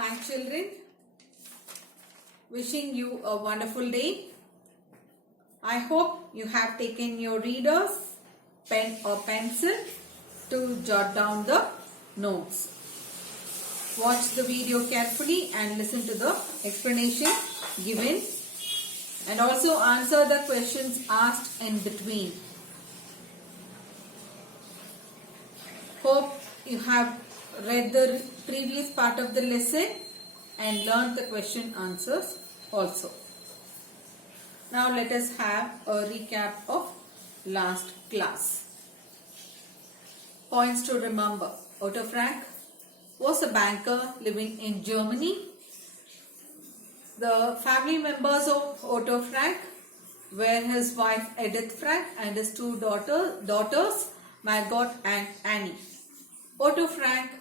Hi children, wishing you a wonderful day. I hope you have taken your readers, pen or pencil to jot down the notes. Watch the video carefully and listen to the explanation given and also answer the questions asked in between. Hope you have read the previous part of the lesson and learned the question answers also. Now let us have a recap of last class. Points to remember. Otto Frank was a banker living in Germany. The family members of Otto Frank were his wife Edith Frank and his two daughters Margot and Annie. Otto Frank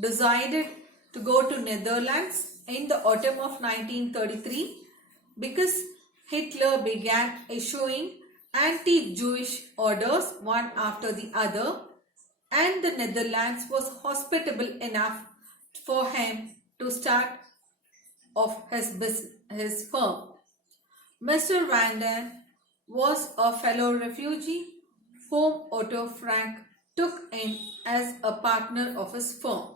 decided to go to Netherlands in the autumn of 1933 because Hitler began issuing anti-Jewish orders one after the other, and the Netherlands was hospitable enough for him to start off his firm. Mr. Van Den was a fellow refugee whom Otto Frank took in as a partner of his firm.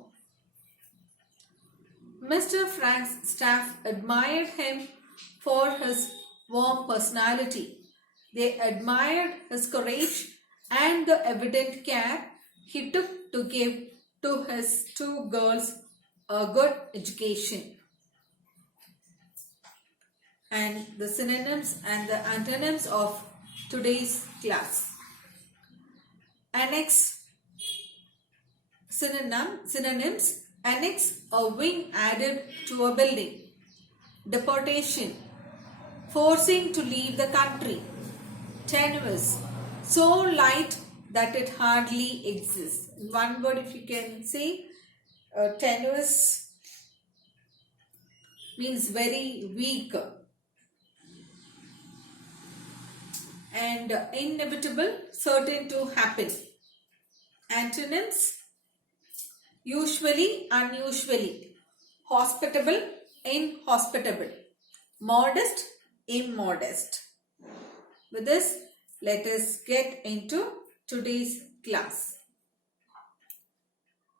Mr. Frank's staff admired him for his warm personality. They admired his courage and the evident care he took to give to his two girls a good education. And the synonyms and the antonyms of today's class. Annex synonyms. Annex, a wing added to a building. Deportation, forcing to leave the country. Tenuous, so light that it hardly exists. In one word, if you can say, tenuous means very weak. And inevitable, certain to happen. Antonyms: usually, unusually. Hospitable, inhospitable. Modest, immodest. With this, let us get into today's class.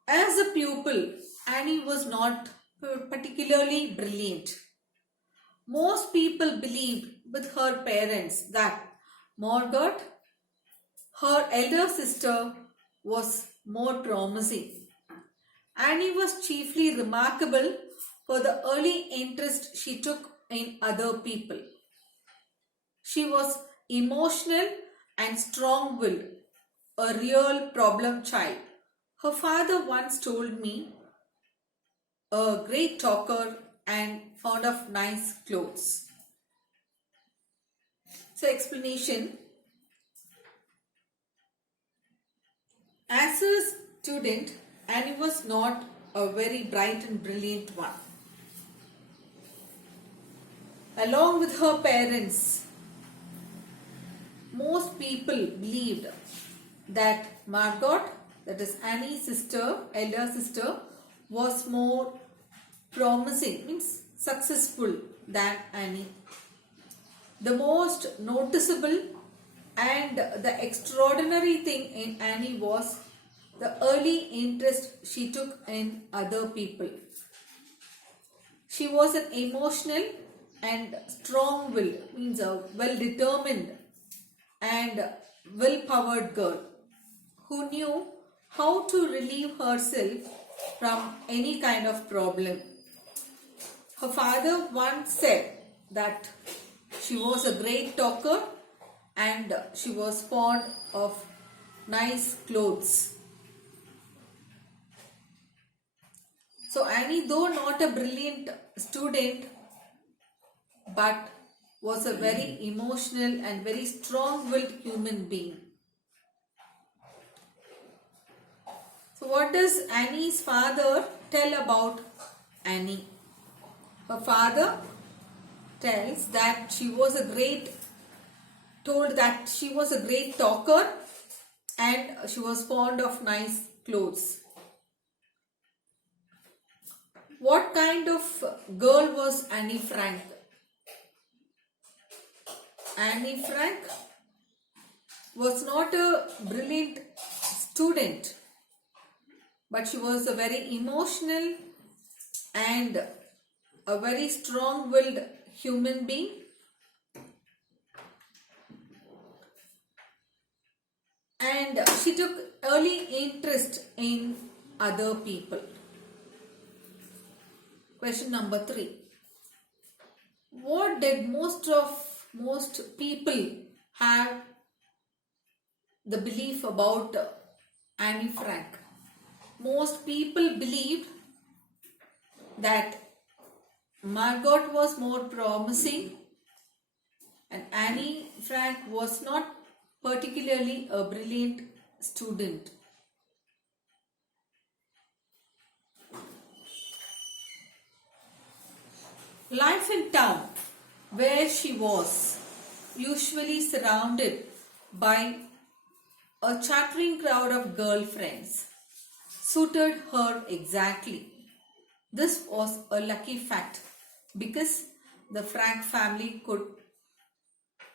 As a pupil, Annie was not particularly brilliant. Most people believed with her parents that Margot, her elder sister, was more promising. Annie was chiefly remarkable for the early interest she took in other people. She was emotional and strong-willed, a real problem child. Her father once told me, a great talker and fond of nice clothes. So, explanation. As a student, Annie was not a very bright and brilliant one. Along with her parents, most people believed that Margot, that is Annie's sister, elder sister, was more promising, means successful than Annie. The most noticeable and the extraordinary thing in Annie was the early interest she took in other people. She was an emotional and strong-willed, means a well-determined and well-powered girl who knew how to relieve herself from any kind of problem. Her father once said that she was a great talker and she was fond of nice clothes. So Annie, though not a brilliant student, but was a very emotional and very strong-willed human being. So what does Annie's father tell about Annie? Her father tells that she was a great talker and she was fond of nice clothes. What kind of girl was Annie Frank? Annie Frank was not a brilliant student, but she was a very emotional and a very strong-willed human being. And she took early interest in other people. Question number 3. What did most people have the belief about Annie Frank? Most people believed that Margot was more promising and Annie Frank was not particularly a brilliant student. Life in town, where she was usually surrounded by a chattering crowd of girlfriends, suited her exactly. This was a lucky fact because the Frank family could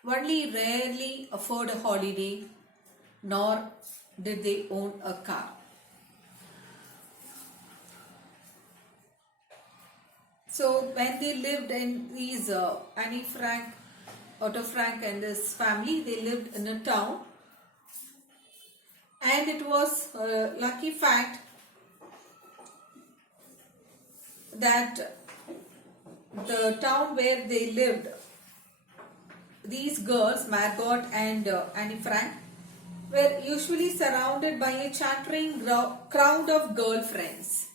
only rarely afford a holiday, nor did they own a car. So when they lived in these Annie Frank, Otto Frank and his family, they lived in a town, and it was a lucky fact that the town where they lived, these girls, Margot and Annie Frank, were usually surrounded by a chattering crowd of girlfriends.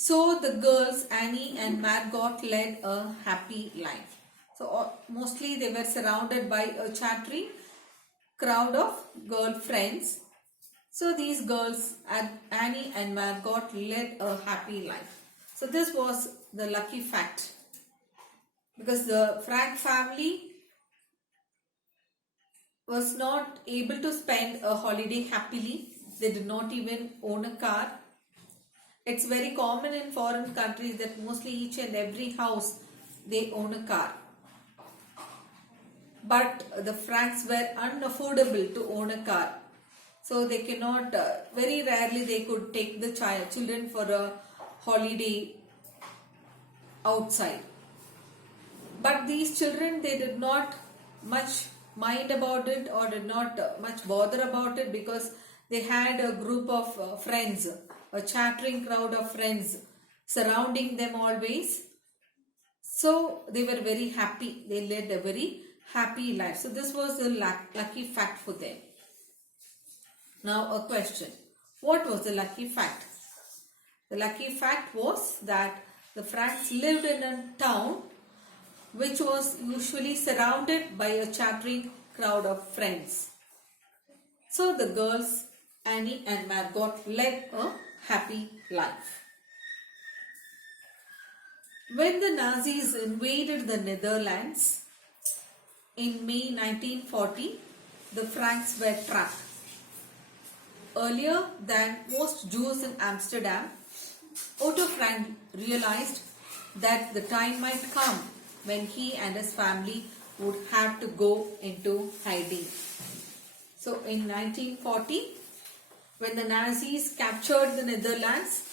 So the girls, Annie and Margot, led a happy life. So mostly they were surrounded by a chattering crowd of girlfriends. So these girls, Annie and Margot, led a happy life. So this was the lucky fact. Because the Frank family was not able to spend a holiday happily. They did not even own a car. It's very common in foreign countries that mostly each and every house they own a car. But the Franks were unaffordable to own a car. So they cannot, very rarely they could take the children for a holiday outside. But these children, they did not much mind about it or did not much bother about it because they had a group of friends, a chattering crowd of friends surrounding them always. So they were very happy. They led a very happy life. So this was a lucky fact for them. Now a question. What was the lucky fact? The lucky fact was that the Franks lived in a town which was usually surrounded by a chattering crowd of friends. So the girls, Annie and Margot, led a happy life. When the Nazis invaded the Netherlands in May 1940, the Franks were trapped. Earlier than most Jews in Amsterdam, Otto Frank realized that the time might come when he and his family would have to go into hiding. So in 1940, when the Nazis captured the Netherlands,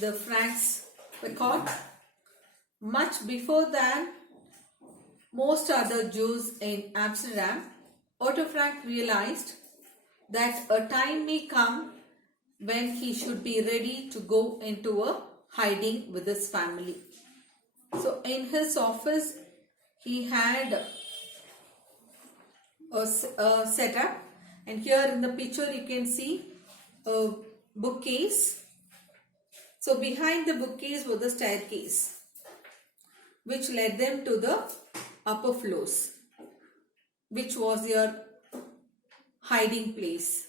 the Franks were caught. Much before than most other Jews in Amsterdam, Otto Frank realized that a time may come when he should be ready to go into a hiding with his family. So in his office, he had a setup, and here in the picture you can see a bookcase. So behind the bookcase was the staircase, which led them to the upper floors, which was your hiding place.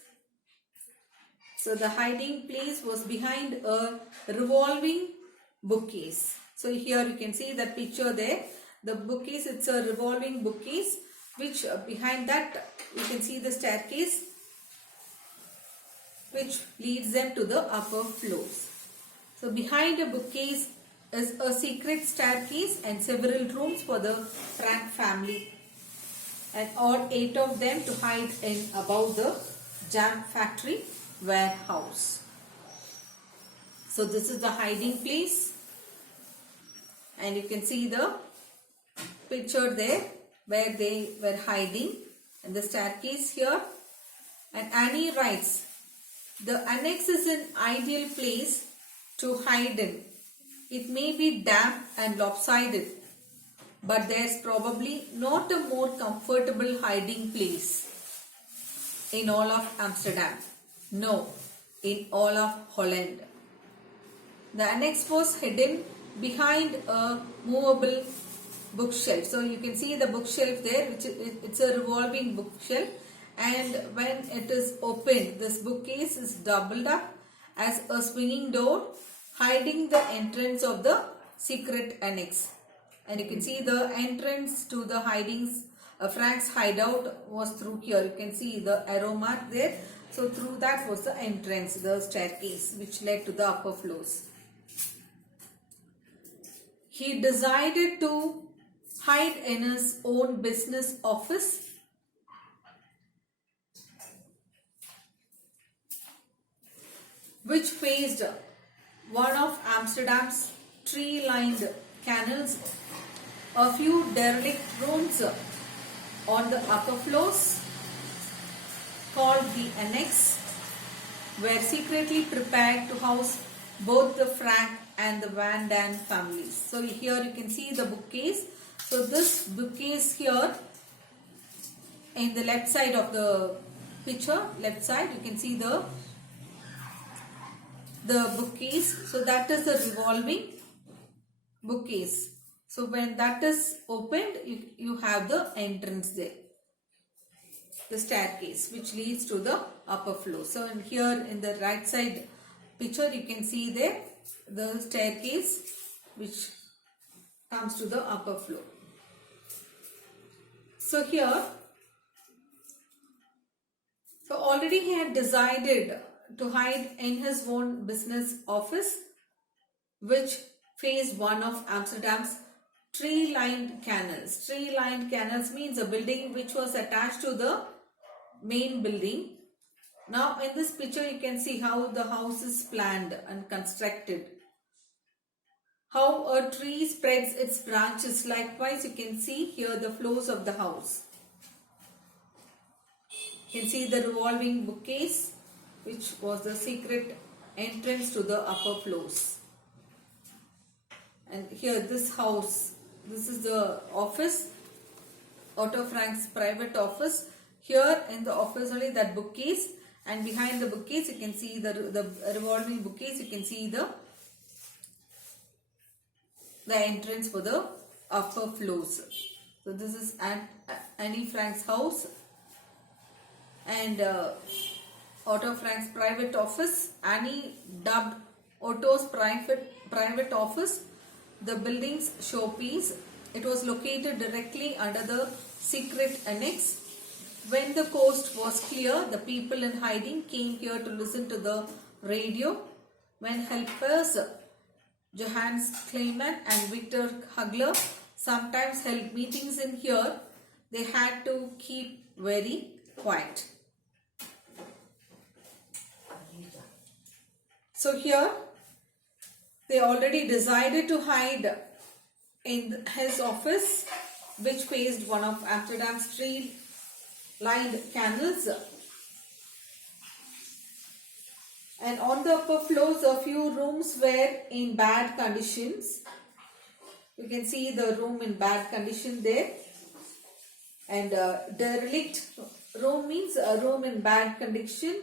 So the hiding place was behind a revolving bookcase. So here you can see the picture there. The bookcase, it's a revolving bookcase, which behind that you can see the staircase which leads them to the upper floors. So behind a bookcase is a secret staircase and several rooms for the Frank family, and all 8 of them to hide in above the jam factory warehouse. So this is the hiding place, and you can see the picture there where they were hiding, and the staircase here. And Annie writes, the annex is an ideal place to hide in. It may be damp and lopsided, but there's probably not a more comfortable hiding place in all of Amsterdam. No, in all of Holland. The annex was hidden behind a movable bookshelf. So you can see the bookshelf there, which it's a revolving bookshelf, and when it is opened, this bookcase is doubled up as a swinging door, hiding the entrance of the secret annex. And you can see the entrance to the hidings, Frank's hideout was through here. You can see the arrow mark there. So through that was the entrance, the staircase which led to the upper floors. He decided to hide in his own business office, which faced one of Amsterdam's tree-lined canals, a few derelict rooms on the upper floors called the annex were secretly prepared to house both the Frank and the Van Daan families. So here you can see the bookcase. So this bookcase here in the left side of the picture, left side, you can see the bookcase. So that is the revolving bookcase. So when that is opened, you have the entrance there, the staircase which leads to the upper floor. So in here in the right side picture, you can see there the staircase which comes to the upper floor. So here, so already he had decided to hide in his own business office, which faced one of Amsterdam's tree-lined canals. Tree-lined canals means a building which was attached to the main building. Now in this picture you can see how the house is planned and constructed. How a tree spreads its branches. Likewise you can see here the floors of the house. You can see the revolving bookcase which was the secret entrance to the upper floors. And here this house, this is the office, Otto Frank's private office. Here in the office only that bookcase, and behind the bookcase you can see the revolving bookcase, you can see the entrance for the upper floors. So this is Annie Frank's house and Otto Frank's private office. Annie dubbed Otto's private office the building's showpiece. It was located directly under the secret annex. When the coast was clear, the people in hiding came here to listen to the radio. When helpers Johannes Kleiman and Victor Hugler sometimes held meetings in here, they had to keep very quiet. So here they already decided to hide in his office, which faced one of Amsterdam's tree-lined canals. And on the upper floors, a few rooms were in bad conditions. You can see the room in bad condition there. And derelict room means a room in bad condition.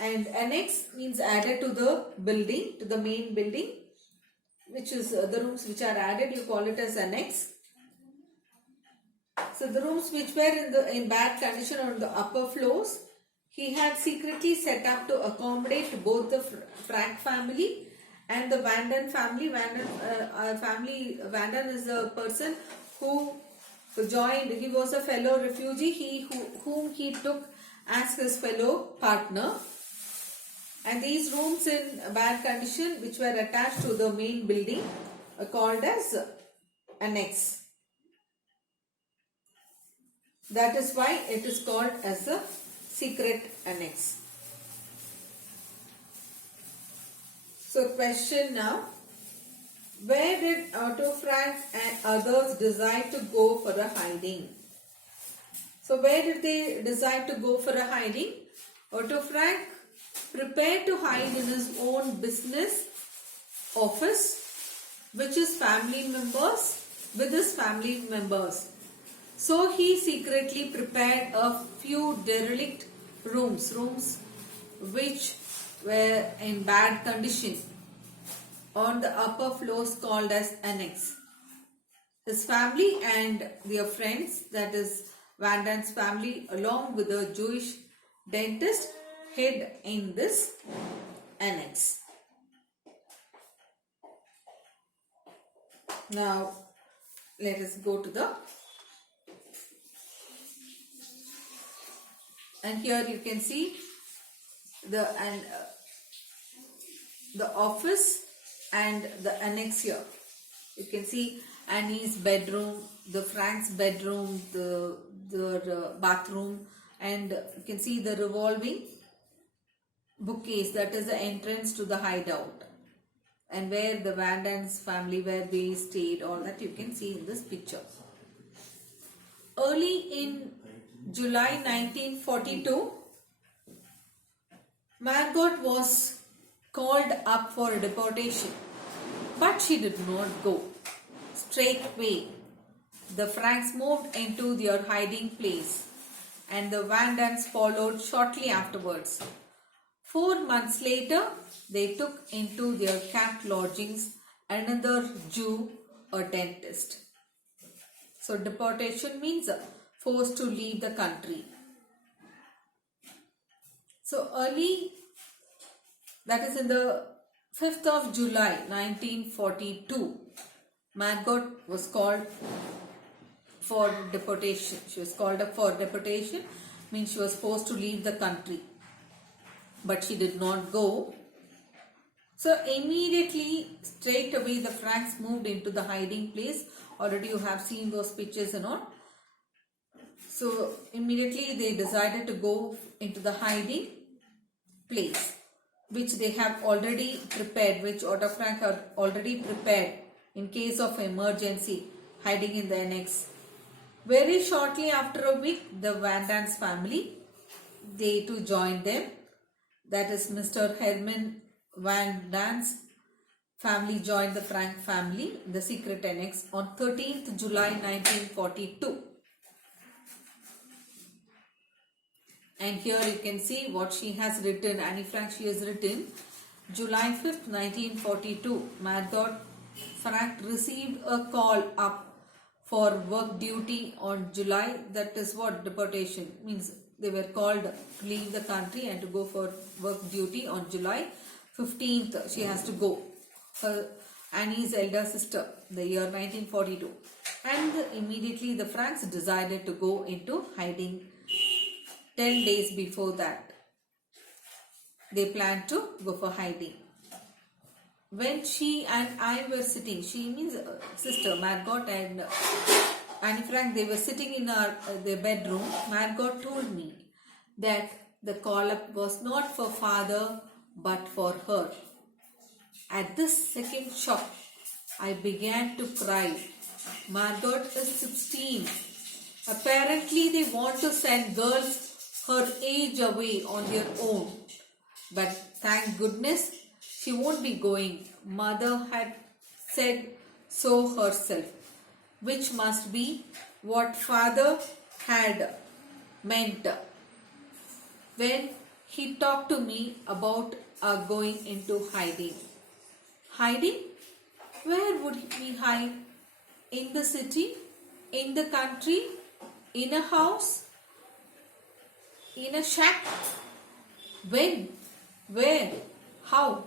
And annex means added to the building, to the main building, which is the rooms which are added, you call it as annex. So the rooms which were in bad condition on the upper floors, he had secretly set up to accommodate both the Frank family and the Van Daan family. Van Daan is a person who joined, he was a fellow refugee, whom he took as his fellow partner. And these rooms in bad condition which were attached to the main building are called as annex. That is why it is called as a secret annex. So question now, where did Otto Frank and others decide to go for a hiding? So where did they decide to go for a hiding? Otto Frank prepared to hide in his own business office, with his family members. So he secretly prepared a few derelict rooms which were in bad condition on the upper floors called as annex. His family and their friends, that is Van Daan's family along with a Jewish dentist, hid in this annex. Now let us go to the, and here you can see the office and the annex here. You can see Annie's bedroom, the Frank's bedroom, the bathroom, and you can see the revolving bookcase, that is the entrance to the hideout, and where the Van Daan's family, where they stayed, all that you can see in this picture. Early in July 1942, Margot was called up for deportation, but she did not go. Straightway, the Franks moved into their hiding place, and the Van Daans followed shortly afterwards. 4 months later, they took into their camp lodgings another Jew, a dentist. So deportation means forced to leave the country. So early, that is in the 5th of July 1942, Margot was called for deportation. She was called up for deportation, means she was forced to leave the country, but she did not go. So immediately, straight away, the Franks moved into the hiding place. Already you have seen those pictures and all. So immediately they decided to go into the hiding place, which they have already prepared, which Otto Frank had already prepared in case of emergency, hiding in the annex. Very shortly after a week, the Van Daan's family, they too joined them. That is Mr. Herman Van Daan's family joined the Frank family in the secret annex on 13th July 1942. And here you can see what she has written, Annie Frank, she has written, July 5th, 1942, Margot Frank received a call up for work duty on July, that is what deportation means. They were called to leave the country and to go for work duty on July 15th. She has to go. Her Annie's elder sister, the year 1942. And immediately the Franks decided to go into hiding 10 days before that. They planned to go for hiding. When she and I were sitting, she means sister Margot and Annie Frank, they were sitting in their bedroom. Margot told me that the call-up was not for father but for her. At this second shock, I began to cry. Margot is 16. Apparently, they want to send girls her age away on their own. But thank goodness, she won't be going. Mother had said so herself, which must be what father had meant when he talked to me about going into hiding. Hiding? Where would we hide? In the city? In the country? In a house? In a shack? When? Where? How?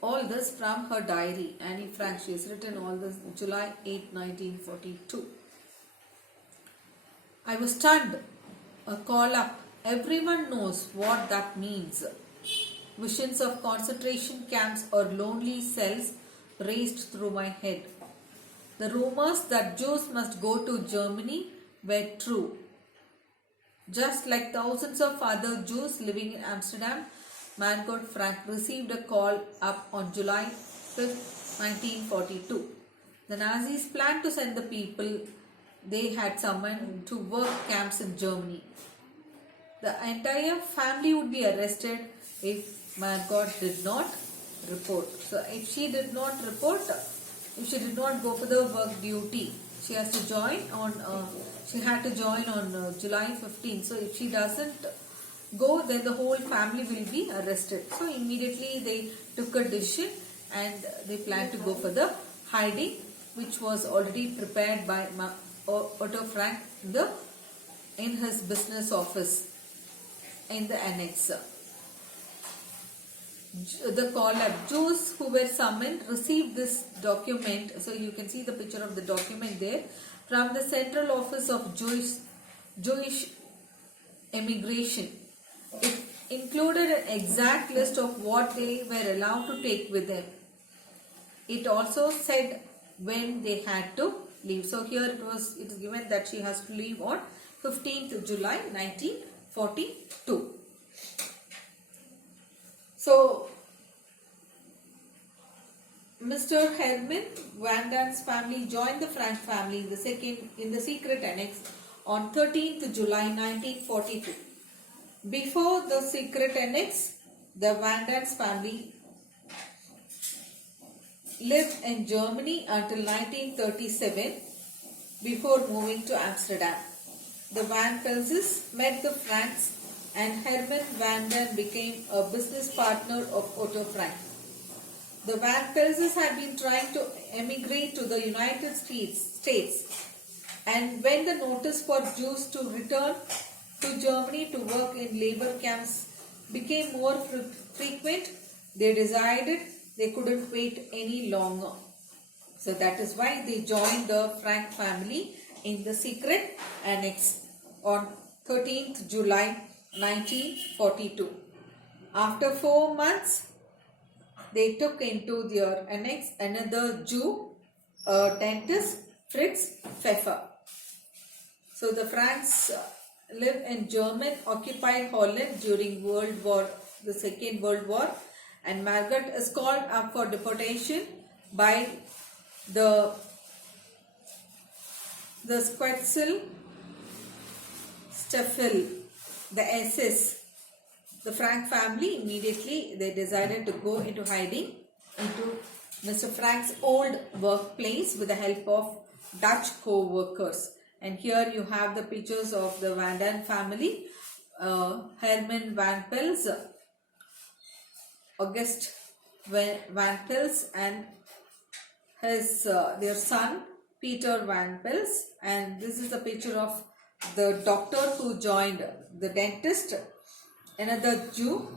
All this from her diary. Annie Frank, she has written all this July 8, 1942. I was stunned. A call up Everyone knows what that means. Visions of concentration camps or lonely cells raced through my head. The rumors that Jews must go to Germany were true. Just like thousands of other Jews living in Amsterdam, Margot Frank received a call up on July 5, 1942. The Nazis planned to send the people they had summoned to work camps in Germany. The entire family would be arrested if Margot did not report. So if she did not report, if she did not go for the work duty, she has to join on. She had to join on July 15. So if she doesn't go, then the whole family will be arrested. So immediately they took a decision and they planned to go for the hiding, which was already prepared by Otto Frank in his business office in the annex. The call-up Jews who were summoned received this document. So you can see the picture of the document there from the Central Office of Jewish Immigration. It included an exact list of what they were allowed to take with them. It also said when they had to leave. So here it is given that she has to leave on 15th July 1942. So Mr. Herman Van Dan's family joined the Frank family in the secret annex on 13th July 1942. Before the secret annex, the Van Dan's family lived in Germany until 1937 before moving to Amsterdam. The Van Pelses met the Franks and Herman Van Dan became a business partner of Otto Frank. The Van Pelses had been trying to emigrate to the United States, and when the notice for Jews to return to Germany to work in labor camps became more frequent, they decided they couldn't wait any longer. So that is why they joined the Frank family in the secret annex on 13th July 1942. After 4 months, they took into their annex another Jew, a dentist, Fritz Pfeffer. So the Franks lived in German-occupied Holland during the Second World War, and Margot is called up for deportation by the Squetzal Staffel, the SS. The Frank family immediately they decided to go into hiding into Mr. Frank's old workplace with the help of Dutch co-workers. And here you have the pictures of the Van Dan family, Herman Van Pels, August Van Pels, and their son Peter Van Pels. And this is a picture of the doctor who joined, the dentist, another Jew,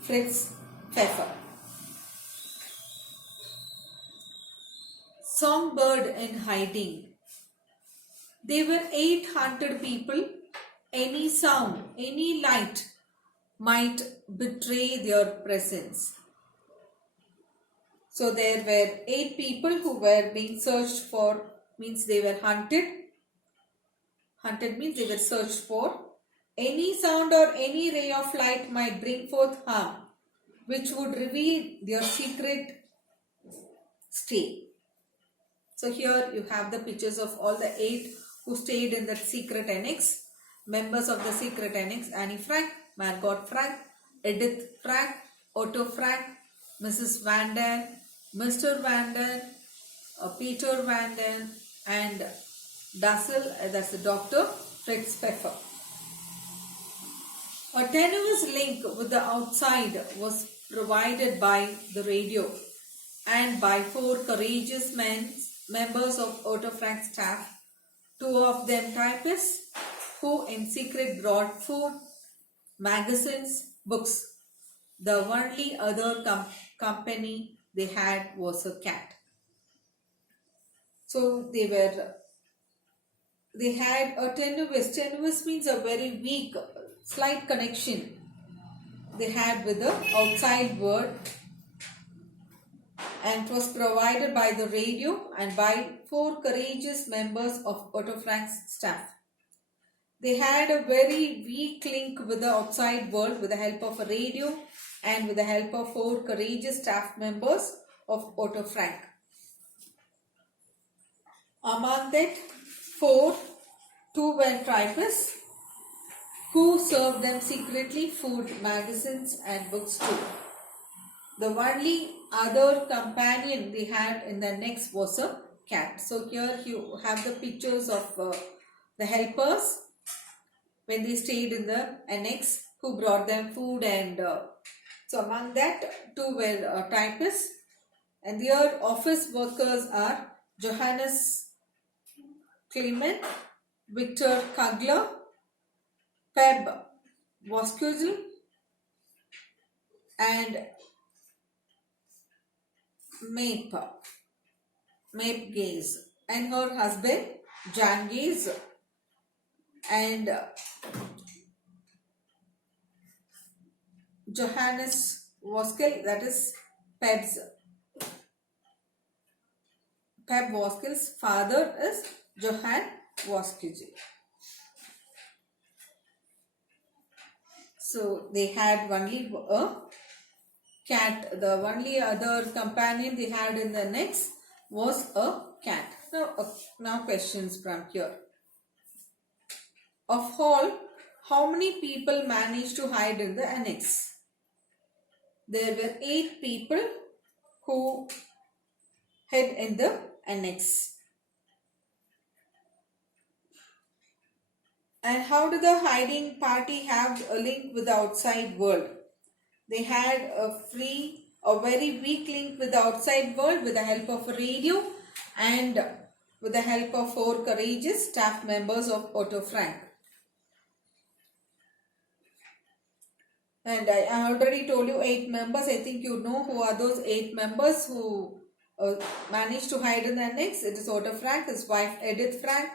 Fritz Pfeffer. Songbird in hiding. There were 800 people. Any sound, any light might betray their presence. So there were 8 people who were being searched for, means they were hunted. Hunted means they were searched for. Any sound or any ray of light might bring forth harm, which would reveal their secret stay. So here you have the pictures of all the 8 who stayed in that secret annex. Members of the secret annex: Annie Frank, Margot Frank, Edith Frank, Otto Frank, Mrs. Van Dan, Mr. Van Dan, Peter Van Dan, and Dassel, that's the doctor, Fritz Pfeffer. A tenuous link with the outside was provided by the radio and by 4 courageous members of Otto Frank's staff, 2 of them typists, who in secret brought food, magazines, books. The only other company they had was a cat. So they had a tenuous. Tenuous means a very weak, slight connection they had with the outside world, and it was provided by the radio and by 4 courageous members of Otto Frank's staff. They had a very weak link with the outside world with the help of a radio and with the help of 4 courageous staff members of Otto Frank. Among that 4, 2 were typists who served them secretly food, magazines and books too. The only other companion they had in the annex was a cat. So here you have the pictures of the helpers when they stayed in the annex, who brought them food, and so among that 2 were typists, and their office workers are Johannes Clement, Victor Kugler, Peb Voskugel and Mape Gaze, and her husband Jan Gaze, and Johannes Voskel, that is Peb Voskel's father is Johann Voskugel. So they had only a cat. The only other companion they had in the annex was a cat. Now questions from here. Of all, how many people managed to hide in the annex? There were 8 people who hid in the annex. And how did the hiding party have a link with the outside world? They had a very weak link with the outside world with the help of a radio and with the help of 4 courageous staff members of Otto Frank. And I already told you 8 members. I think you know who are those 8 members who managed to hide in the annex. It is Otto Frank, his wife Edith Frank,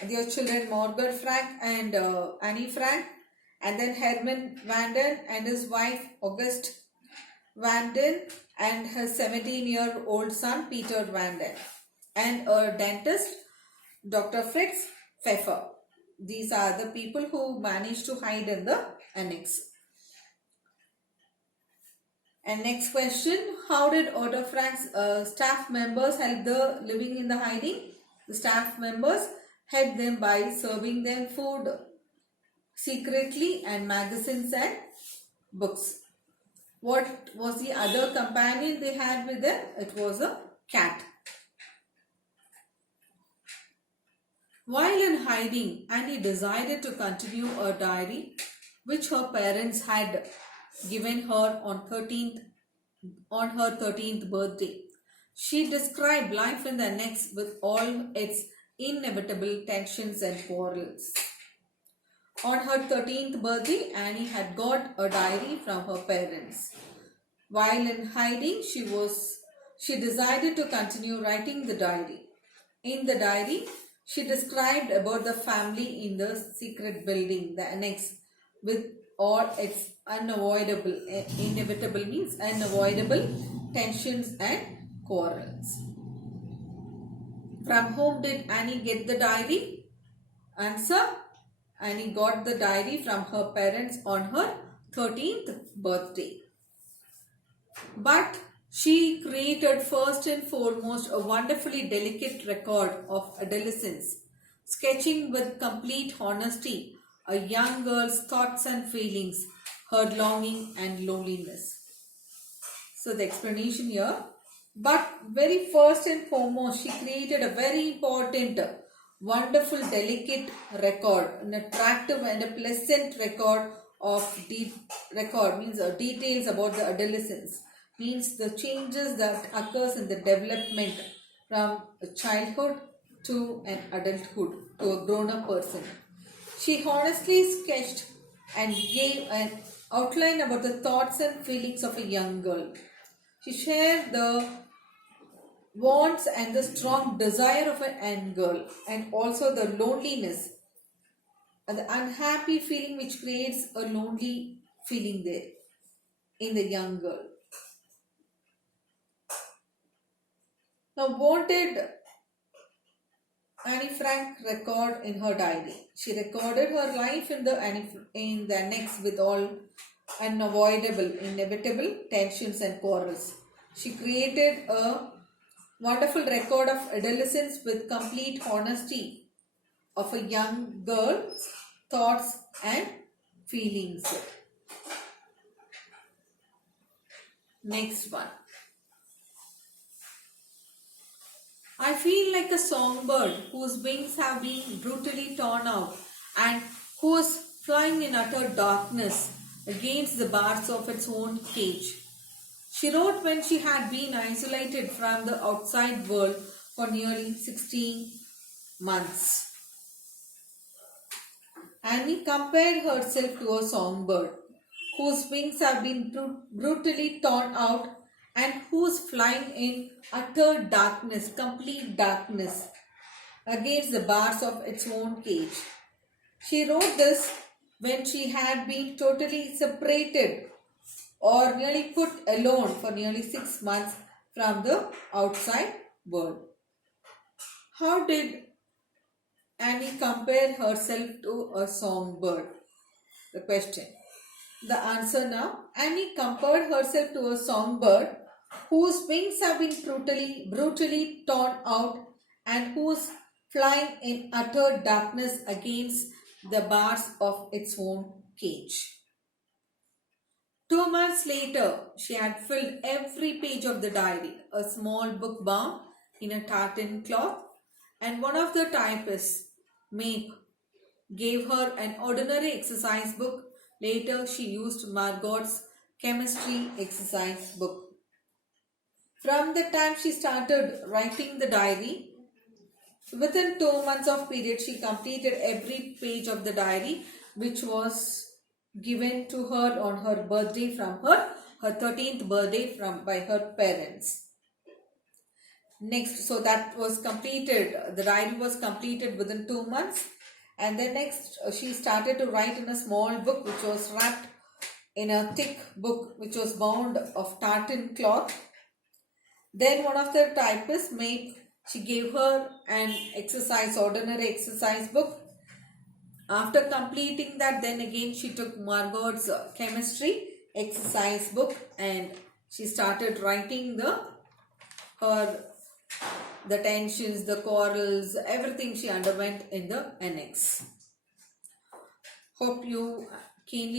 and their children Margaret Frank and Annie Frank, and then Herman Vanden and his wife August Vanden and his 17-year-old son Peter Vanden, and a dentist Dr. Fritz Pfeffer. These are the people who managed to hide in the annex. And next question, how did Otto Frank's staff members help the living in the hiding? The staff members helped them by serving them food secretly and magazines and books. What was the other companion they had with them? It was a cat. While in hiding, Annie decided to continue a diary which her parents had given her on her 13th birthday. She described life in the annex with all its inevitable tensions and quarrels. On her 13th birthday, Annie had got a diary from her parents. While in hiding, she decided to continue writing the diary. In the diary, she described about the family in the secret building, the annex, with all its inevitable means unavoidable tensions and quarrels. From whom did Annie get the diary? Answer: Annie got the diary from her parents on her 13th birthday. But she created first and foremost a wonderfully delicate record of adolescence, sketching with complete honesty a young girl's thoughts and feelings, her longing and loneliness. So the explanation here. But very first and foremost, she created a very important, wonderful, delicate record, an attractive and a pleasant record of details about the adolescence, means the changes that occurs in the development from childhood to an adulthood, to a grown-up person. She honestly sketched and gave an outline about the thoughts and feelings of a young girl. She shared the wants and the strong desire of a young girl, and also the loneliness the unhappy feeling which creates a lonely feeling there in the young girl. Now, what did Anne Frank record in her diary? She recorded her life in the annex with all inevitable tensions and quarrels. She created a wonderful record of adolescence with complete honesty of a young girl's thoughts and feelings. Next one. I feel like a songbird whose wings have been brutally torn out and who is flying in utter darkness against the bars of its own cage. She wrote when she had been isolated from the outside world for nearly 16 months. Annie compared herself to a songbird whose wings have been brutally torn out and who's flying in utter darkness, complete darkness, against the bars of its own cage. She wrote this when she had been totally separated or nearly put alone for nearly 6 months from the outside world. How did Annie compare herself to a songbird? The question. The answer now. Annie compared herself to a songbird whose wings have been brutally torn out and who's flying in utter darkness against the bars of its own cage. 2 months later, she had filled every page of the diary, a small book bound in a tartan cloth, and one of the typists, Mape, gave her an ordinary exercise book. Later, she used Margot's chemistry exercise book. From the time she started writing the diary, within 2 months of period, she completed every page of the diary, which was given to her on her birthday from her 13th birthday by her parents. Next, so that was completed. The diary was completed within 2 months. And then next, she started to write in a small book which was wrapped in a thick book which was bound of tartan cloth. Then one of the typists she gave her an ordinary exercise book. After completing that, then again she took Margot's chemistry exercise book and she started writing the tensions, the quarrels, everything she underwent in the annex. Hope you keenly